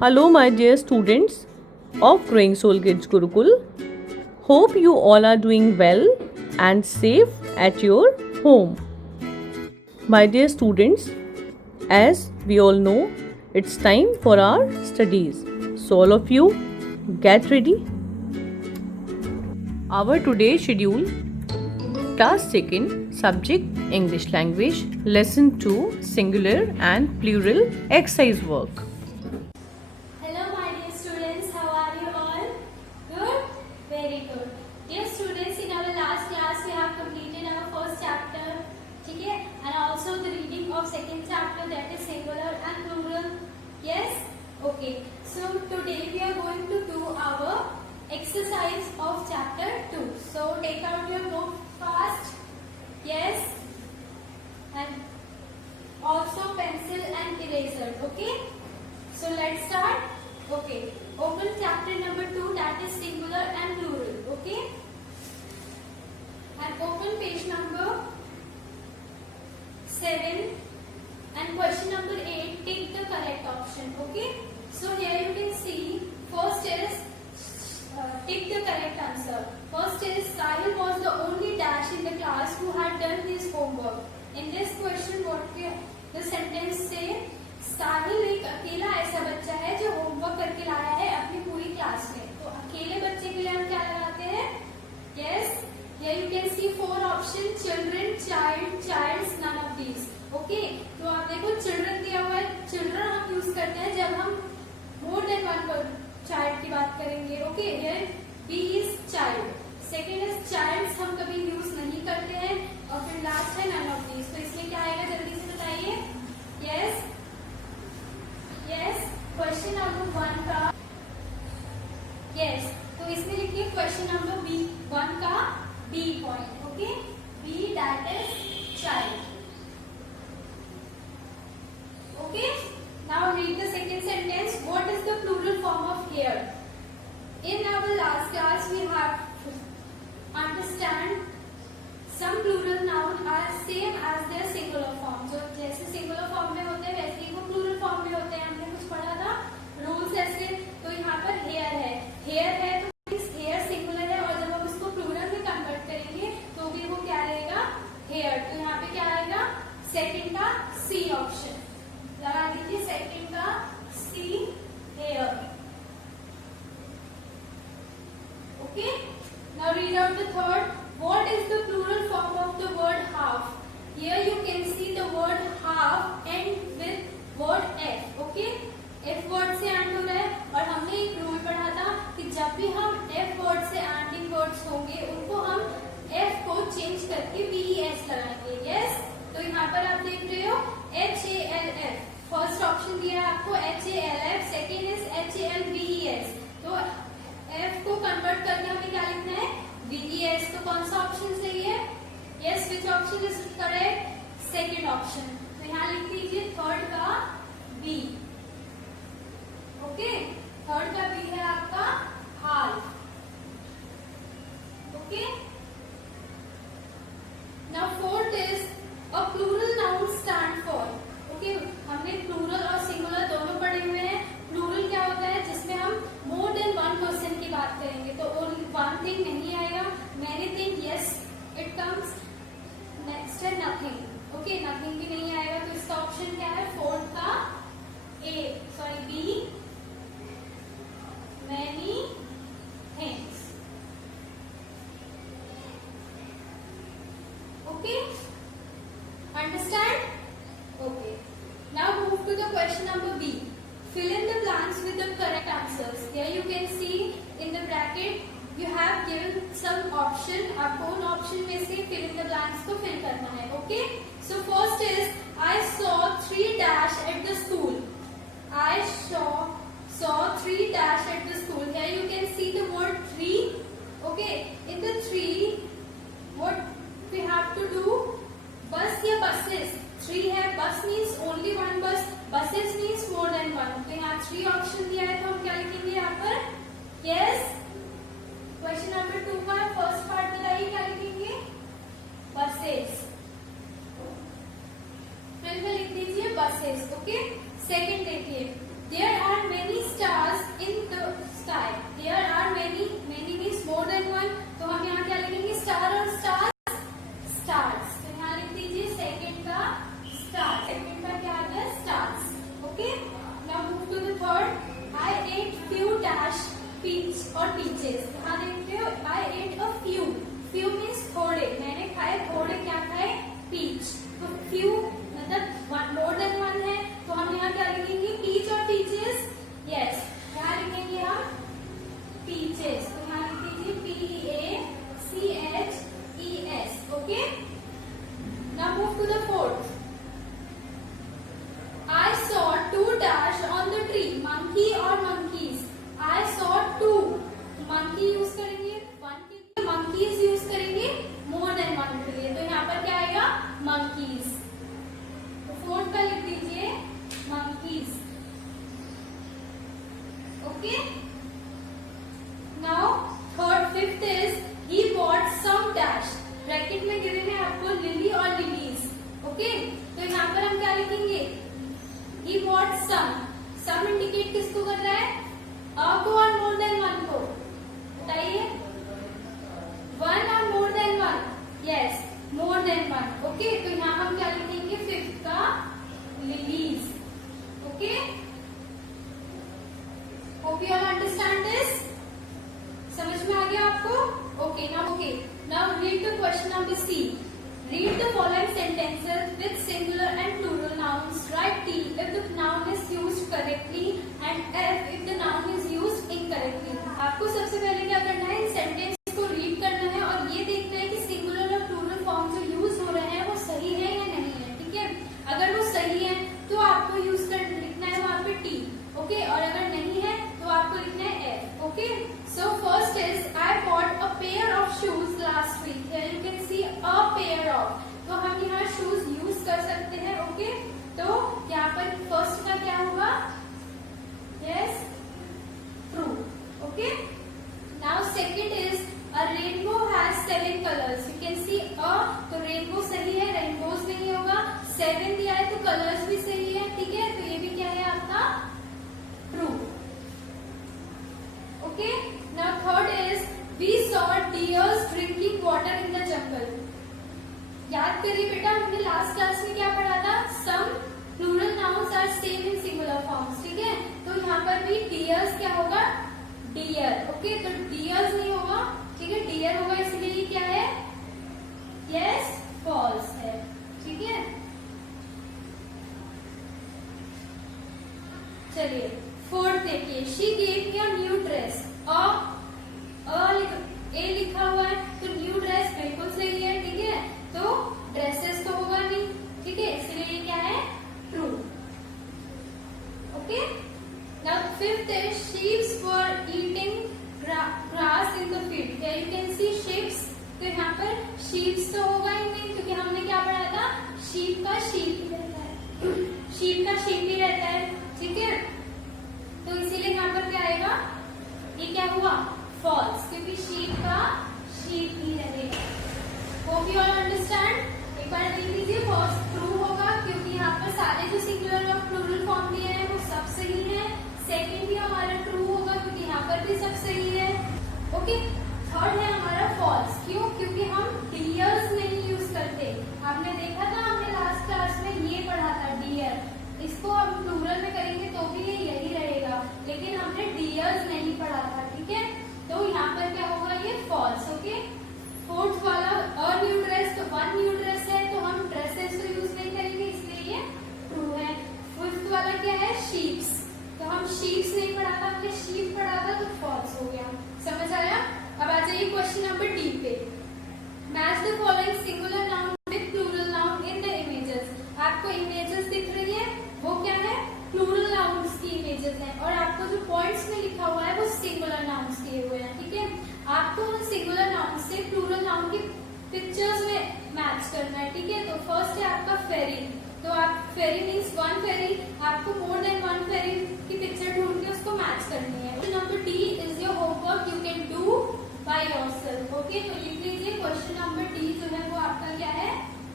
Hello, my dear students of Growing Soul Kids Gurukul. Hope you all are doing well and safe at your home. My dear students, as we all know, it's time for our studies. So, all of you get ready. Our today's schedule: Class 2nd, Subject English Language, Lesson 2, Singular and Plural Exercise Work. Hello my dear students, how are you all? Good? Very good. Dear students, in our last class we have completed our first chapter, okay? And also the reading of second chapter, that is singular and plural. Yes? Okay. So today we are going to do our exercise of chapter 2. So take out your book fast. Yes? And also pencil and eraser, okay? So let's start. Okay. Open chapter number 2, that is singular and plural. Okay. And open page number 7 and question number 8. Take the correct option. Okay. So here you can see first is take the correct answer. First is Sahil was the only dash in the class who had done his homework. In this question, what the sentence say? साहिल एक अकेला ऐसा बच्चा है जो homework करके लाया है अपनी पूरी क्लास में. तो अकेले बच्चे के लिए हम क्या लगाते हैं? Yes, here you can see 4 option: children, child, childs, none of these. Okay. तो आप देखो चिल्ड्रन दिया हुआ है. चिल्ड्रन हम यूज करते हैं जब हम मोर देन वन चाइल्ड की बात करेंगे. Okay. Here B is child. Second is childs हम कभी यूज नहीं करते हैं. और फिर लास्ट है नन ऑफ दीज. तो इसमें क्या आएगा, जल्दी से बताइए. Yes, yes. क्वेश्चन नंबर 1 का यस, तो इसमें लिखिए क्वेश्चन नंबर बी 1 का B point. Okay. B that is child. Okay. Now read the second sentence. What is the plural form of hair? In our last class we have understand some plural noun are same as their singular form. जो जैसे singular form में होते हैं वैसे ही वो plural form में होते हैं. हमने कुछ पढ़ा था रूल्स ऐसे. तो यहाँ पर hair है. hair है तो इस hair singular है और जब हम इसको plural में convert करेंगे तो भी वो क्या रहेगा? hair. तो यहाँ पे क्या आएगा? सेकंड का C ऑप्शन लगा दीजिए. सेकंड का C, hair. Okay. Now read out the third. What is the plural form of the word half? Here you can see the word half end with word f. Okay? f word से end हो रहा है और हमने एक rule पढ़ा था कि जब भी हम f word से ending words होंगे उनको हम f को चेंज करके ves लगाएंगे. yes? तो यहाँ पर आप देख रहे हो half. फर्स्ट ऑप्शन दिया है आपको half. Second is halves. तो f को कन्वर्ट करके हमें क्या लिखना है? VES. तो कौन सा ऑप्शन सही है? Yes, which option is correct? Second option. तो यहाँ लिख दीजिए थर्ड का बी. ओके. थर्ड का बी है आपका हाल. Okay. Now fourth is a plural noun stand for. Okay. हमने प्लूरल और सिंगुलर दोनों पढ़े हुए हैं. प्लूरल क्या होता है? जिसमें हम मोर देन वन पर्सन की बात करेंगे. तो ओनली वन थिंग नहीं आएगा. Many thing yes it comes. Next है नथिंग. ओके. नथिंग भी नहीं आएगा. तो इसका ऑप्शन क्या है? फोर्थ का B. Many things. Okay. Understand? Okay. Now move to the question number B. Fill in the blanks with the correct answers. Here you can see in the bracket you have given some option. आपको उन option में से fill in the blanks को fill करना है. Okay? So first is I saw 3 dash at the school. I saw 3 dash at the school. Here you can see the word 3. Okay? In the 3, what we have to do? Bus या buses. 3 है. Bus means only one bus. Buses means more than one. तो यहाँ 3 option दिया है तो हम क्या लिखेंगे यहाँ पर? Yes. क्वेश्चन नंबर 2 का फर्स्ट पार्ट बताइए क्या लिखेंगे? buses. फिर लिख दीजिए buses. ओके. सेकेंड देखिए. There are many और पीचेस। यहाँ देख रहे हो, I ate a few, few means थोड़े, मैंने खाए थोड़े, क्या खाए, पीच। तो फ्यू मतलब मोर देन वन है, तो हम यहाँ क्या लिखेंगे, पीच और पीचेस, यस, क्या लिखेंगे हम, पीचेस। तो यहाँ लिखेंगे PACHES, okay. Now move to the fourth. I saw two dash on the tree, monkey और monkeys। I saw two, monkey use करेंगे one के लिए, monkeys यूज करेंगे more than one के लिए, तो यहाँ पर क्या आएगा, monkeys। तो फोर्थ का लिख दीजिए monkeys, okay. Now third, fifth is he bought some dash, bracket में गिरे हैं आपको लिली और लिलीज, ओके। तो यहाँ पर हम क्या लिखेंगे, he bought some इंडिकेट किसको कर रहा है, अ को और मोर देन वन को, बताइए, वन और more than one, yes, more than one, okay. तो यहाँ हम क्या लिखेंगे, फिफ्थ का lilies, okay. Hope you all understand this, समझ में आ गया आपको, okay. Now read the question number C. Read the following sentences with singular and plural nouns. Write T if the noun is used correctly and F if the noun is used incorrectly. आपको सबसे पहले क्या करना है, इन sentence को read करना है और ये देखना है कि सिंगुलर और प्लूरल फॉर्म जो यूज हो रहे हैं वो सही है या नहीं है, ठीक है। अगर वो सही है तो आपको यूज कर लिखना है वहाँ पे T, ओके, और अगर नहीं है तो आपको लिखना है F, okay. So first is I bought a pair of shoes last week. Here you can see a pair of. तो हम यहाँ shoes यूज कर सकते हैं, ओके। तो यहाँ पर फर्स्ट का क्या होगा, yes, true, okay. Now second is a rainbow has 7 colors. You can see a, तो rainbow सही है, rainbows नहीं होगा, 7 दिया है तो colors भी सही है, ठीक है। तो ये भी क्या है आपका true, okay. Now third is we saw deers drinking water in the jungle. याद करिए बेटा, हमने लास्ट क्लास में क्या पढ़ा था, some plural nouns are same in singular forms, ठीक है। तो यहाँ पर भी deers क्या होगा, deer, ओके। तो deers नहीं होगा, ठीक है, deer होगा, इसलिए ये क्या है, yes, false है, ठीक है। चलिए फोर्थ देखिए, she gave me a new dress। ए लिखा हुआ है तो न्यू ड्रेस बिल्कुल सही है, ठीक है। तो ड्रेसेस तो होगा नहीं, ठीक है, इसलिए ये क्या है, true, okay. Now fifth is sheeps were eating grass in the field. Here you can see sheeps, तो यहाँ पर sheeps तो होगा ही नहीं क्योंकि हमने क्या पढ़ा था, sheep का sheep ही रहता है, sheep का sheep ही रहता है, ठीक है। तो इसीलिए यहाँ पर क्या आएगा, ये क्या हुआ, फॉल्स, क्योंकि शीप का शीप ही रहेगा। होप यू ऑल अंडरस्टैंड, एक बार देख लीजिए, फर्स्ट ट्रू होगा क्योंकि यहाँ पर सारे जो सिंगुलर और प्लूरल फॉर्म दिए हैं वो सब सही है। सेकंड भी हमारा ट्रू होगा क्योंकि यहाँ पर भी सब सही है, ओके। थर्ड है हमारा फॉल्स, क्यों, क्योंकि हम डियर्स नहीं यूज करते। आपने देखा था, हमने लास्ट क्लास में ये पढ़ा था, डियर, इसको हम प्लूरल में करेंगे तो भी ये यही रहेगा, लेकिन हमने डियर्स नहीं पढ़ा था, ठीक है। तो यहाँ पर क्या होगा, ये फॉल्स, ओके। फोर्थ वाला अ न्यू ड्रेस, तो वन न्यू ड्रेस है तो हम ड्रेसेस तो यूज नहीं करेंगे, इसलिए ये ट्रू है। फिफ्थ वाला क्या है, शीप्स, तो हम शीप्स नहीं पढ़ा था, हमने शीप पढ़ा था, तो फॉल्स हो गया, समझ आया। अब आ जाइए क्वेश्चन नंबर डी पे। Match the following singular noun with plural noun in the images. आपको इमेजेस दिख रही है, वो क्या है, प्लूरल नाउन्स की इमेजेस हैं, और आपको जो पॉइंट्स में लिखा हुआ है वो सिंगुलर नाउन्स किए हुए हैं, ठीक है। आपको उन सिंगुलर नाउन से प्लूरल नाउन की पिक्चर्स में मैच करना है, ठीक है। तो फर्स्ट है आपका फेरी, तो आप फेरी मीन्स वन फेरी, आपको मोर देन वन फेरी की पिक्चर ढूंढ के उसको मैच करनी है। Number D is your homework, you can do by yourself, okay. तो लिख लीजिए क्वेश्चन नंबर डी जो है वो आपका क्या है,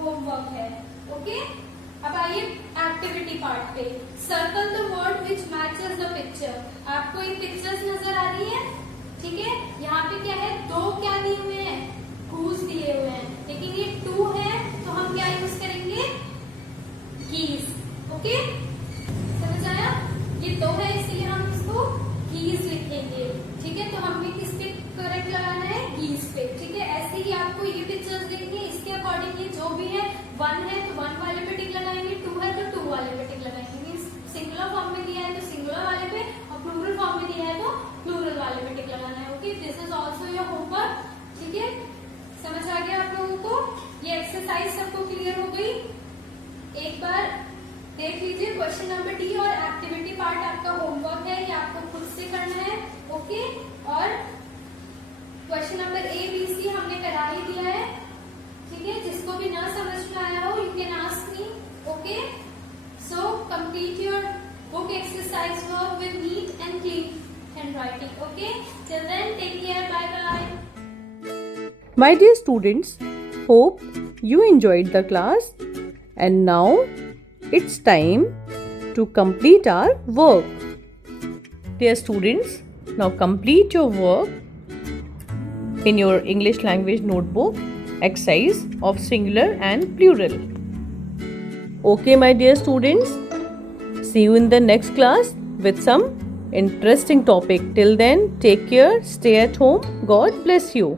होमवर्क है, ओके। अब आइए एक्टिविटी पार्ट पे। Circle the word which matches the picture. आपको ये पिक्चर्स नजर आ रही है, ठीक है। यहाँ पे क्या है, दो क्या दिए हुए हैं, हूज दिए हुए हैं, लेकिन ये टू है तो हम क्या यूज करेंगे, कीज, ओके, समझ आया। ये दो है इसलिए हम इसको कीज लिखेंगे, ठीक है। तो हम भी 1 है तो 1 वाले पे टिक लगाएंगे, 2 है तो 2 वाले पे टिक लगाएंगे। मीन्स सिंगुलर फॉर्म में दिया है तो सिंगुलर वाले पे और प्लूरल फॉर्म में दिया है तो प्लूरल वाले पे टिक लगाना है। Okay, this is also your homework. ठीक है, समझ आ गया आप लोगों को? ये एक्सरसाइज सबको क्लियर हो गई? एक बार देख लीजिए क्वेश्चन नंबर डी और एक्टिविटी पार्ट आपका होमवर्क है, ये आपको खुद से करना है। ओके, और question number A B C हमने करा ही दिया है। ठीक है, जिसको भी ना समझ में आया हो you can ask me. Okay, so complete your book exercise work with neat and clean handwriting. Okay, till then take care, bye bye. My dear students, hope you enjoyed the class, and now it's time to complete our work. Dear students, now complete your work in your English language notebook, exercise of singular and plural. Okay, my dear students, see you in the next class with some interesting topic. Till then, take care, stay at home. God bless you.